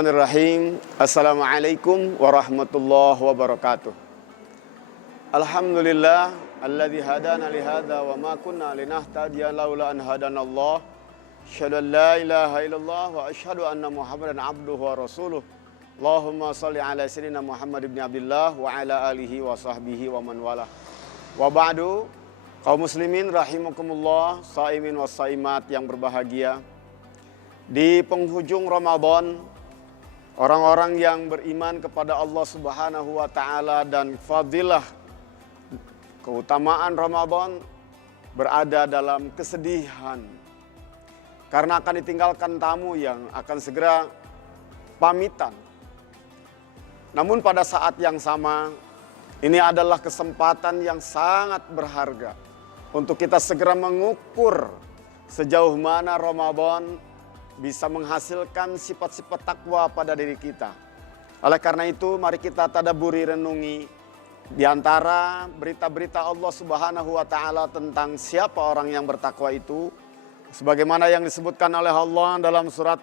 Bismillahirrahmanirrahim. Assalamualaikum warahmatullahi wabarakatuh. Alhamdulillah alladzi hadana li hadza wa ma kunna linahtadiya laula an hadanallah. Asyhadu an la ilaha illallah wa asyhadu anna Muhammadan abduhu wa rasuluh. Allahumma shalli ala sayyidina Muhammad ibn Abdullah wa ala alihi wa sahbihi wa man walah. Wa ba'du, kaum muslimin rahimakumullah, shaimin wa shaimat yang berbahagia. Di penghujung Ramadan, orang-orang yang beriman kepada Allah Subhanahu wa taala dan fadilah keutamaan Ramadan berada dalam kesedihan karena akan ditinggalkan tamu yang akan segera pamitan. Namun pada saat yang sama, ini adalah kesempatan yang sangat berharga untuk kita segera mengukur sejauh mana Ramadan bisa menghasilkan sifat-sifat takwa pada diri kita. Oleh karena itu, mari kita tadabburi, renungi di antara berita-berita Allah Subhanahu wa taala tentang siapa orang yang bertakwa itu, sebagaimana yang disebutkan oleh Allah dalam surat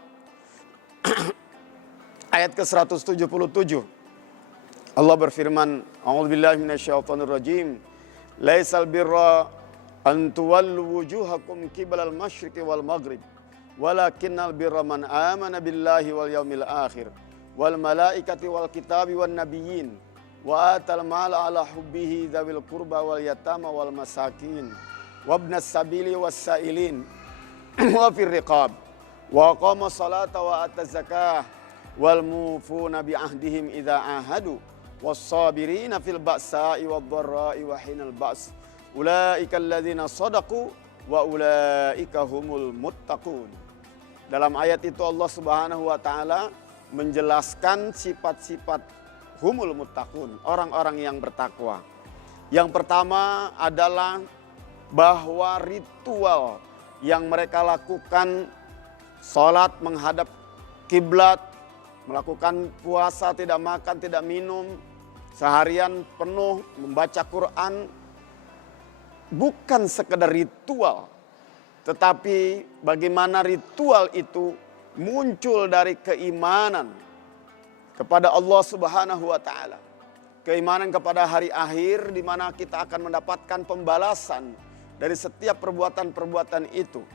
ayat ke-177. Allah berfirman, A'udzubillahi minasyaitonirrajim. Laisal birra an tuwallu wujuhakum qibalal masyriqi wal maghrib. Walakinnal birra man amana billahi wal yaumil akhir wal malaikati wal kitabi wan nabiyyin wa atal mala ala hubbihi dzawil qurba wal yatama wal masakin wabnas sabili was sailin wa fir riqab wa qama salata wa ataz zakah wal mufuna bi ahdihim idza ahadu was sabirina fil ba'sa'i wad dharra'i wa hinal ba's ulaika alladzina shadaqu wa ulaika humul muttaqun. Dalam ayat itu Allah Subhanahu wa taala menjelaskan sifat-sifat humul muttaqun, orang-orang yang bertakwa. Yang pertama adalah bahwa ritual yang mereka lakukan, salat menghadap kiblat, melakukan puasa, tidak makan, tidak minum, seharian penuh membaca Quran, bukan sekedar ritual, tetapi bagaimana ritual itu muncul dari keimanan kepada Allah Subhanahu wa taala. Keimanan kepada hari akhir di mana kita akan mendapatkan pembalasan dari setiap perbuatan-perbuatan itu.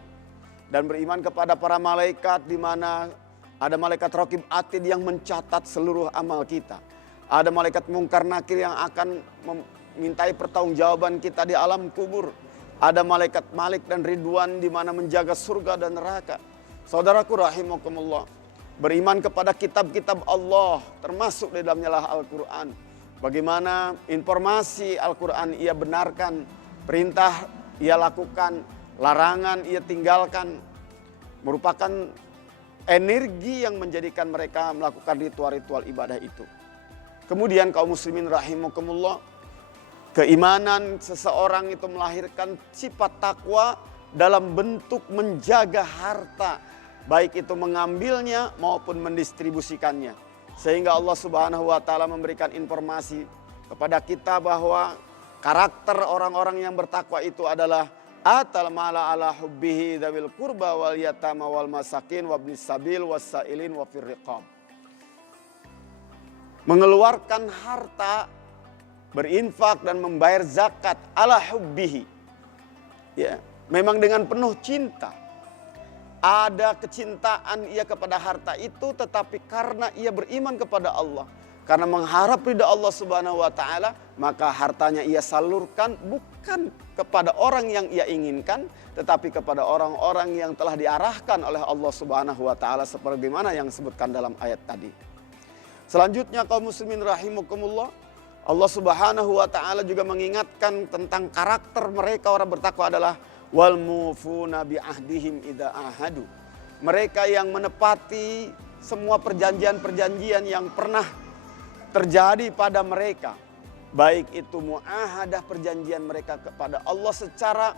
Dan beriman kepada para malaikat di mana ada malaikat Raqib Atid yang mencatat seluruh amal kita. Ada malaikat Mungkar Nakir yang akan memintai pertanggungjawaban kita di alam kubur. Ada malaikat Malik dan Ridwan di mana menjaga surga dan neraka. Saudaraku rahimakumullah, beriman kepada kitab-kitab Allah termasuk di dalamnya lah Al-Quran. Bagaimana informasi Al-Quran ia benarkan, perintah ia lakukan, larangan ia tinggalkan, merupakan energi yang menjadikan mereka melakukan ritual-ritual ibadah itu. Kemudian kaum muslimin rahimakumullah, keimanan seseorang itu melahirkan sifat takwa dalam bentuk menjaga harta, baik itu mengambilnya maupun mendistribusikannya. Sehingga Allah Subhanahu wa taala memberikan informasi kepada kita bahwa karakter orang-orang yang bertakwa itu adalah atal mala ala hubbihi dzawil qurba wal yatama wal masakin wabnis sabil wasailin wa fir riqab. Mengeluarkan harta, berinfak dan membayar zakat ala hubbihi. Ya, memang dengan penuh cinta. Ada kecintaan ia kepada harta itu, tetapi karena ia beriman kepada Allah, karena mengharap ridha Allah Subhanahu wa taala, maka hartanya ia salurkan bukan kepada orang yang ia inginkan, tetapi kepada orang-orang yang telah diarahkan oleh Allah Subhanahu wa taala sebagaimana yang disebutkan dalam ayat tadi. Selanjutnya kaum muslimin rahimakumullah, Allah Subhanahu wa taala juga mengingatkan tentang karakter mereka orang bertakwa adalah wal mufuna bi ahdihim idza ahadu. Mereka yang menepati semua perjanjian-perjanjian yang pernah terjadi pada mereka. Baik itu muahadah, perjanjian mereka kepada Allah secara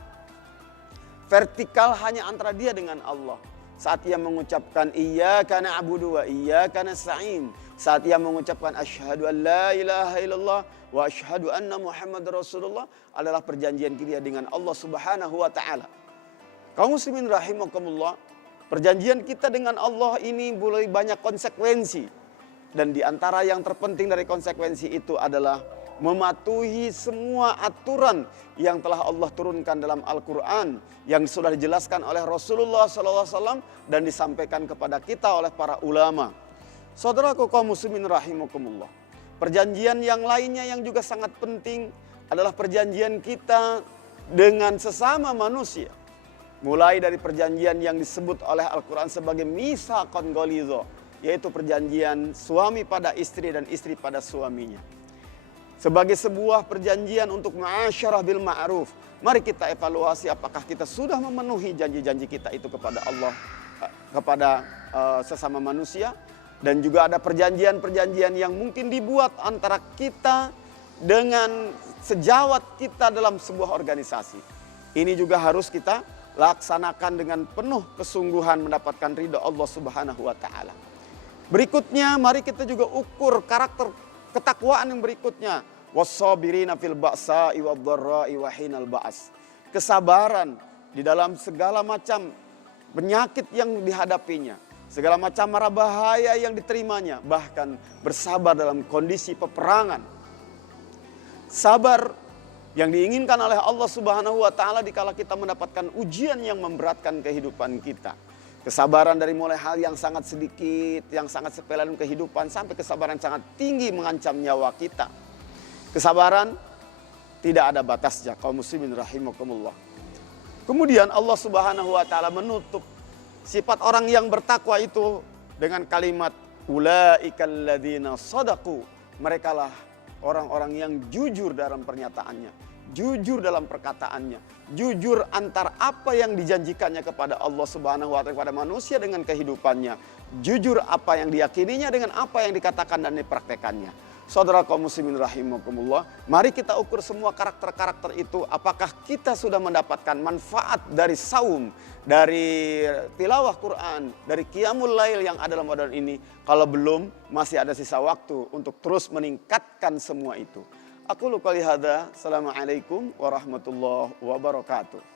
vertikal hanya antara dia dengan Allah. Saat ia mengucapkan iyyaka na'budu wa iyyaka nasta'in, saat ia mengucapkan asyhadu an la ilaha illallah wa asyhadu anna Muhammadar Rasulullah, adalah perjanjian dia dengan Allah Subhanahu wa taala. Kaum muslimin rahimakumullah, Perjanjian kita dengan Allah ini mulai banyak konsekuensi. Dan di antara yang terpenting dari konsekuensi itu adalah mematuhi semua aturan yang telah Allah turunkan dalam Al-Quran, yang sudah dijelaskan oleh Rasulullah SAW dan disampaikan kepada kita oleh para ulama. Saudaraku kaum muslimin rahimakumullah. Perjanjian yang lainnya yang juga sangat penting adalah perjanjian kita dengan sesama manusia. Mulai dari perjanjian yang disebut oleh Al-Quran sebagai mitsaqan ghalidha, yaitu perjanjian suami pada istri dan istri pada suaminya. Sebagai sebuah perjanjian untuk ma'asyarah bil ma'ruf, mari kita evaluasi apakah kita sudah memenuhi janji-janji kita itu kepada Allah, kepada sesama manusia. Dan juga ada perjanjian-perjanjian yang mungkin dibuat antara kita dengan sejawat kita dalam sebuah organisasi. Ini juga harus kita laksanakan dengan penuh kesungguhan mendapatkan ridha Allah Subhanahu wa taala. Berikutnya mari kita juga ukur karakter ketakwaan yang berikutnya. Wassabirina fil ba'sa'i wadh-dharra'i wa hinal ba's. Kesabaran di dalam segala macam penyakit yang dihadapinya, segala macam mara bahaya yang diterimanya, bahkan bersabar dalam kondisi peperangan. Sabar yang diinginkan oleh Allah Subhanahu wa taala dikala kita mendapatkan ujian yang memberatkan kehidupan kita. Kesabaran dari mulai hal yang sangat sedikit, yang sangat sepele dalam kehidupan, sampai kesabaran sangat tinggi mengancam nyawa kita. Kesabaran tidak ada batasnya, kaum muslimin rahimakumullah. Kemudian Allah Subhanahu wa taala menutup sifat orang yang bertakwa itu dengan kalimat ulaikal ladzina shadaqu. Merekalah orang-orang yang jujur dalam pernyataannya, jujur dalam perkataannya, jujur antar apa yang dijanjikannya kepada Allah Subhanahu wa taala kepada manusia dengan kehidupannya, jujur apa yang diyakininya dengan apa yang dikatakan dan dipraktekannya. Saudara kaum muslimin rahimakumullah, mari kita ukur semua karakter-karakter itu, apakah kita sudah mendapatkan manfaat dari saum, dari tilawah Quran, dari qiyamul lail yang ada dalam Ramadan ini. Kalau belum, masih ada sisa waktu untuk terus meningkatkan semua itu. Aku qouli hadza, assalamualaikum warahmatullahi wabarakatuh.